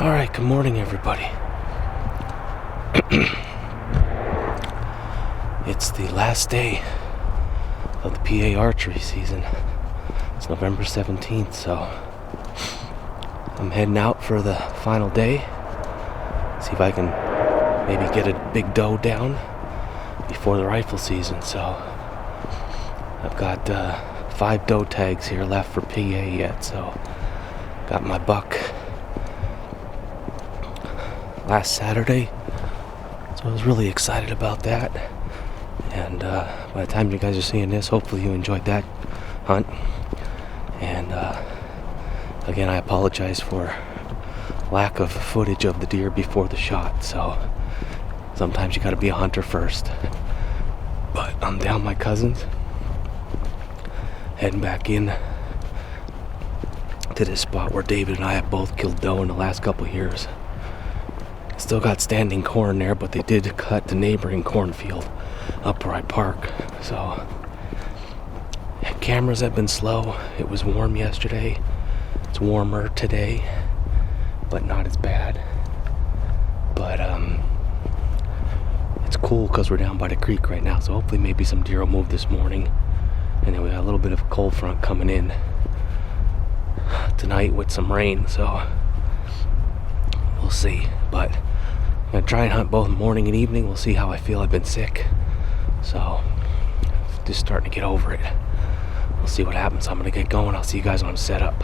Alright, good morning everybody. It's the last day of the PA archery season. It's November 17th, so I'm heading out for the final day. See if I can maybe get a big doe down before the rifle season. So I've got 5 doe tags here left for PA yet, so got my buck last Saturday, so I was really excited about that. And by the time you guys are seeing this, hopefully you enjoyed that hunt. And again, I apologize for lack of footage of the deer before the shot. So sometimes you gotta be a hunter first. But I'm down my cousin's, heading back in to this spot where David and I have both killed doe in the last couple years. Still got standing corn there, but they did cut the neighboring cornfield up where I park. So cameras have been slow. It was warm yesterday. It's warmer today, but not as bad. But it's cool because we're down by the creek right now, so hopefully maybe some deer will move this morning. And then we got a little bit of a cold front coming in tonight with some rain, so we'll see. But I'm gonna try and hunt both morning and evening. We'll see how I feel. I've been sick, so just starting to get over it. We'll see what happens. I'm gonna get going. I'll see you guys when I'm set up.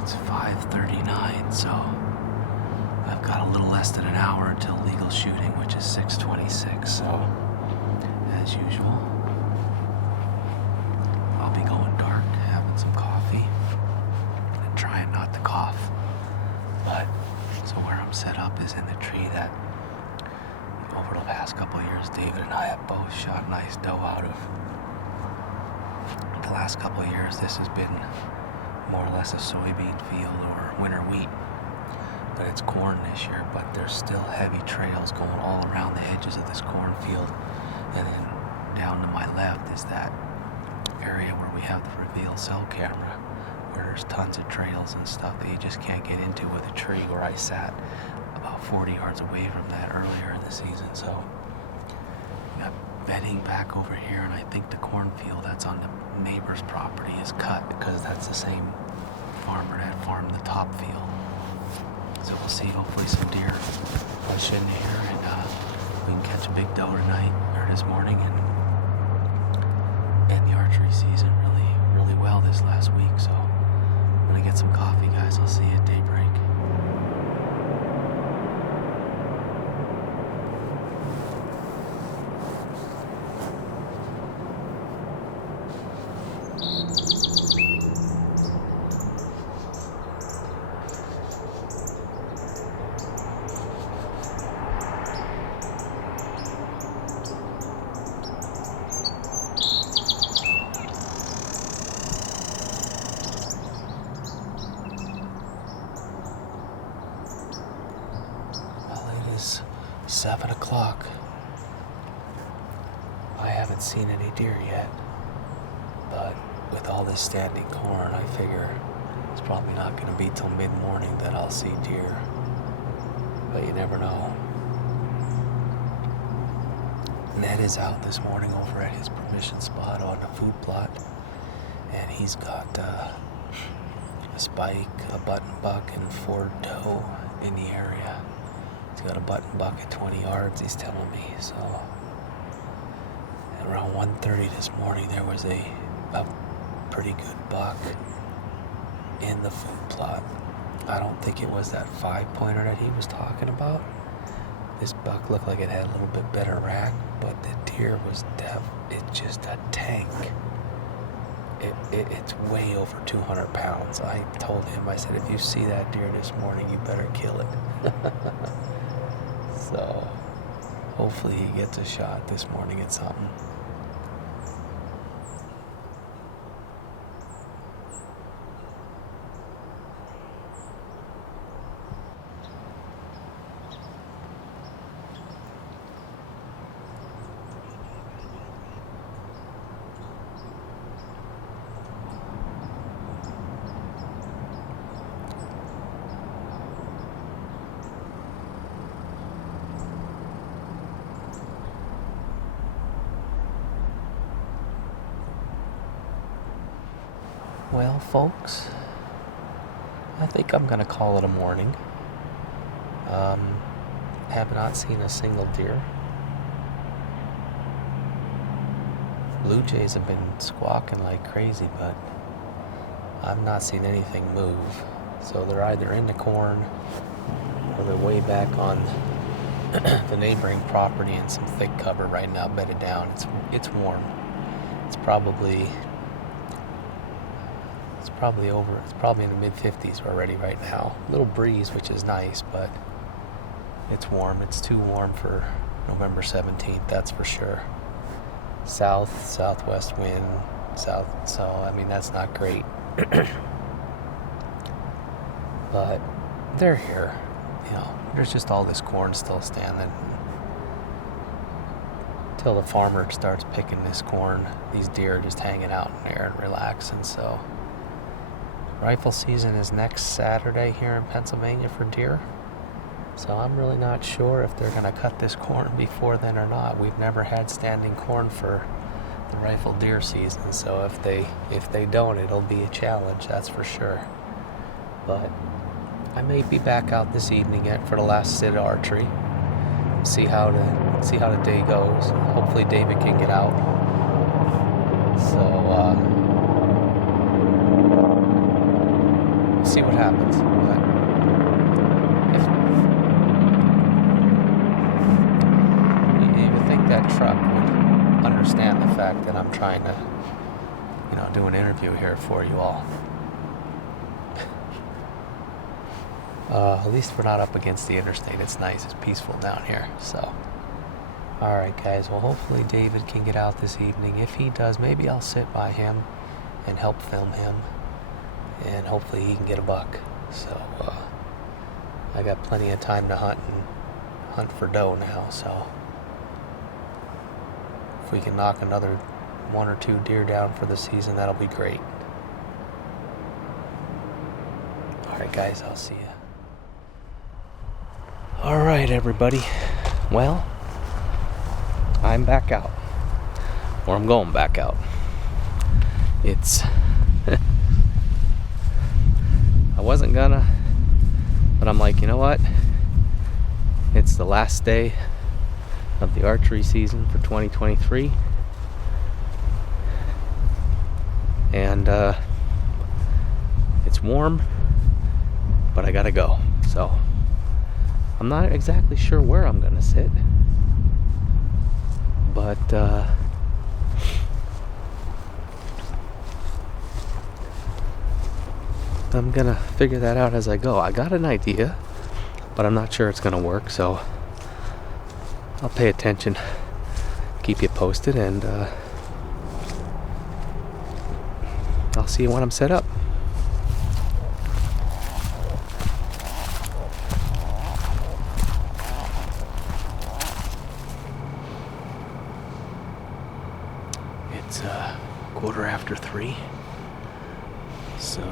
It's 5:39, so I've got a little less than an hour until legal shooting, which is 6:26. So, as usual, I'll be going dark, having some coffee, and trying not to cough. But, so where I'm set up is in the tree that, over the past couple of years, David and I have both shot nice doe out of. The last couple of years, this has been more or less a soybean field or winter wheat, but it's corn this year. But there's still heavy trails going all around the edges of this cornfield, and then down to my left is that area where we have the reveal cell camera, where there's tons of trails and stuff that you just can't get into with a tree, where I sat about 40 yards away from that earlier in the season. So we got bedding back over here, and I think the cornfield that's on the neighbor's property is cut because that's the same farmer that farmed the top field. So we'll see, hopefully some deer push in here, and we can catch a big doe tonight or this morning, and the archery season really well this last week. So I'm gonna get some coffee, guys. I'll see you at daybreak. 7 o'clock. I haven't seen any deer yet, but with all this standing corn, I figure it's probably not going to be till mid-morning that I'll see deer, but you never know. Ned is out this morning over at his permission spot on the food plot, and he's got a spike, a button buck, and 4 doe in the area. He's got a button buck at 20 yards, he's telling me. So at around 1:30 this morning, there was a pretty good buck in the food plot. I don't think it was that 5-pointer that he was talking about. This buck looked like it had a little bit better rack, but the deer was it's just a tank. It's way over 200 pounds. I told him, I said, if you see that deer this morning, you better kill it. So hopefully he gets a shot this morning at something. Well, folks, I think I'm going to call it a morning. Have not seen a single deer. Blue jays have been squawking like crazy, but I've not seen anything move. So they're either in the corn or they're way back on the neighboring property in some thick cover right now, bedded down. It's warm. It's probably in the mid-50s already right now. A little breeze, which is nice, but it's warm. It's too warm for November 17th, that's for sure. Southwest wind, so I mean, that's not great. But they're here. You know, there's just all this corn still standing. Till the farmer starts picking this corn, these deer are just hanging out in there and relaxing. So rifle season is next Saturday here in Pennsylvania for deer. So I'm really not sure if they're going to cut this corn before then or not. We've never had standing corn for the rifle deer season. So if they don't, it'll be a challenge, that's for sure. But I may be back out this evening for the last sit of archery. See how the day goes. Hopefully David can get out. So see what happens. But you would think that truck would understand the fact that I'm trying to, do an interview here for you all. At least we're not up against the interstate. It's nice. It's peaceful down here. So, all right, guys. Well, hopefully David can get out this evening. If he does, maybe I'll sit by him and help film him. And hopefully he can get a buck. So I got plenty of time to hunt for doe now. So if we can knock another 1 or 2 deer down for the season, that'll be great. All right, guys, I'll see you. All right, everybody. Well, I'm back out, or I'm going back out. It's I wasn't gonna, but I'm like, you know what? It's the last day of the archery season for 2023. And it's warm, but I gotta go. So I'm not exactly sure where I'm gonna sit, but I'm gonna figure that out as I go. I got an idea, but I'm not sure it's gonna work, so I'll pay attention, keep you posted, and I'll see you when I'm set up. So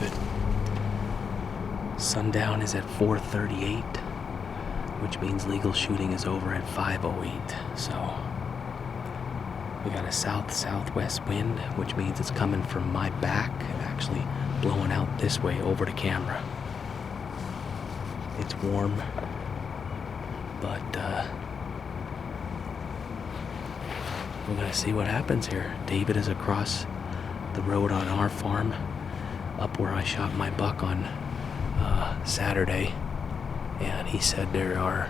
good. Sundown is at 4:38, which means legal shooting is over at 5:08. So we got a south-southwest wind, which means it's coming from my back, actually blowing out this way over the camera. It's warm, but we're gonna see what happens here. David is across the road on our farm, up where I shot my buck on Saturday, and he said there are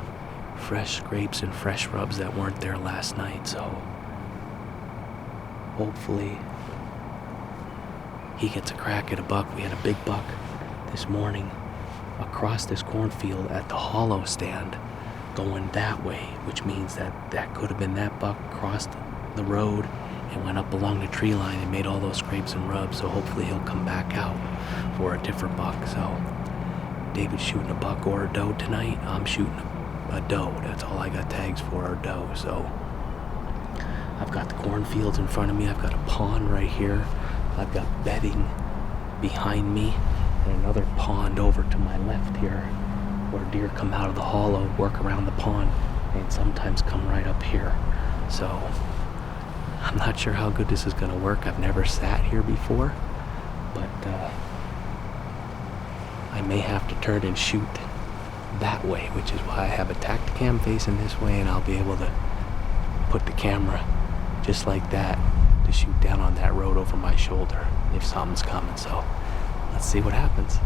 fresh scrapes and fresh rubs that weren't there last night, so hopefully he gets a crack at a buck. We had a big buck this morning across this cornfield at the hollow stand going that way, which means that could have been that buck crossed the road and went up along the tree line and made all those scrapes and rubs. So hopefully he'll come back out for a different buck. So David's shooting a buck or a doe tonight. I'm shooting a doe. That's all I got tags for, are doe. So I've got the cornfields in front of me. I've got a pond right here. I've got bedding behind me and another pond over to my left here where deer come out of the hollow, work around the pond, and sometimes come right up here. So I'm not sure how good this is going to work. I've never sat here before, but I may have to turn and shoot that way, which is why I have a Tacticam facing this way, and I'll be able to put the camera just like that to shoot down on that road over my shoulder if something's coming. So let's see what happens.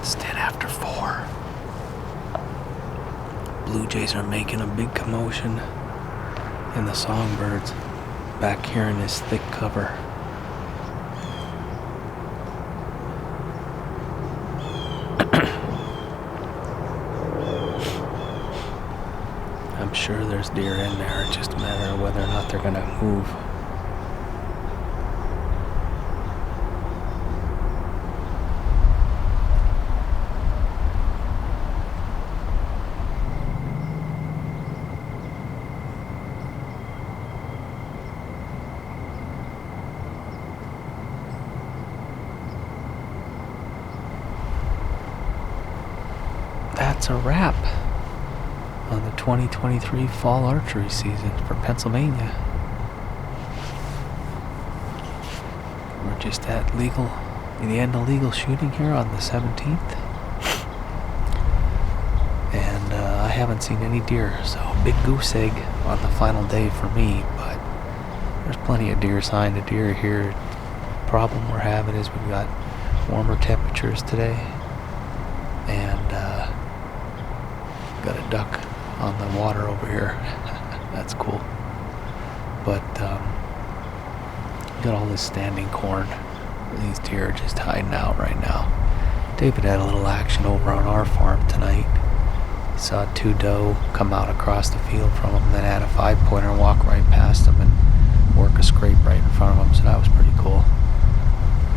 It's 10 after 4. Blue jays are making a big commotion, and the songbirds back here in this thick cover. I'm sure there's deer in there. It's just a matter of whether or not they're gonna move. That's a wrap on the 2023 Fall Archery season for Pennsylvania. We're just at the end of legal shooting here on the 17th. And I haven't seen any deer, so big goose egg on the final day for me, but there's plenty of deer sign. The deer here. The problem we're having is we've got warmer temperatures today, and got a duck on the water over here. That's cool. But got all this standing corn. These deer are just hiding out right now. David had a little action over on our farm tonight. He saw 2 doe come out across the field from him, then had a 5-pointer walk right past him and work a scrape right in front of him, so that was pretty cool.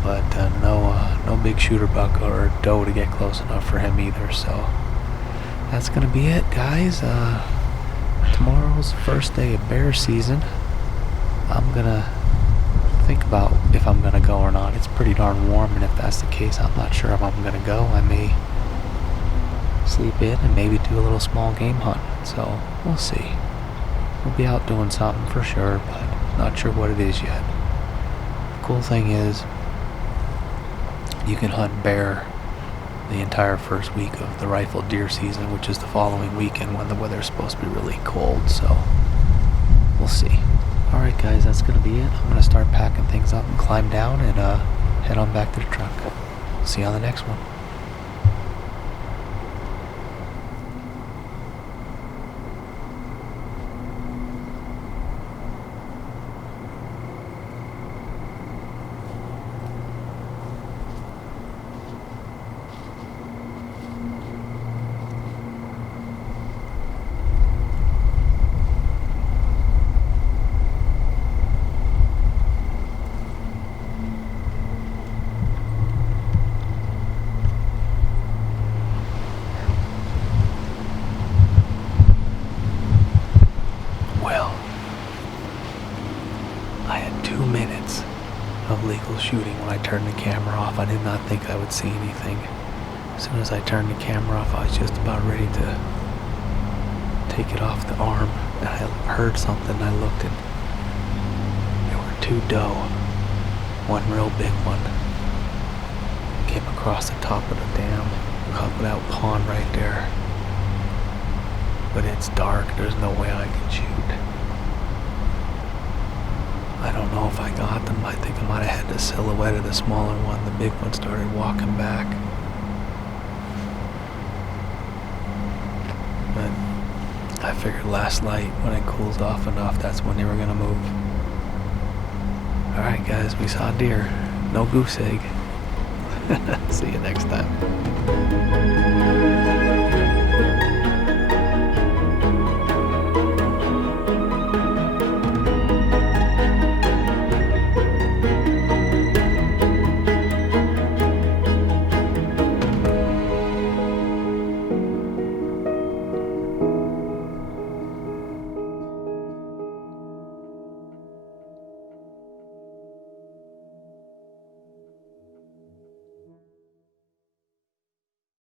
But no big shooter buck or doe to get close enough for him either, so that's gonna be it, guys. Tomorrow's the first day of bear season. I'm gonna think about if I'm gonna go or not. It's pretty darn warm, and if that's the case, I'm not sure if I'm gonna go. I may sleep in and maybe do a little small game hunt, so we'll see. We'll be out doing something for sure, but not sure what it is yet. The cool thing is you can hunt bear the entire first week of the rifle deer season, which is the following weekend when the weather's supposed to be really cold, so we'll see. Alright guys, that's gonna be it. I'm gonna start packing things up and climb down, and head on back to the truck. See you on the next one. Of legal shooting when I turned the camera off. I did not think I would see anything. As soon as I turned the camera off, I was just about ready to take it off the arm, and I heard something. I looked, and there were 2 doe. One real big one came across the top of the dam, cut out pond right there. But it's dark, there's no way I can shoot. I don't know if I got them. I think I might have had the silhouette of the smaller one. The big one started walking back. But I figured last night, when it cools off enough, that's when they were gonna move. Alright guys, we saw deer. No goose egg. See you next time.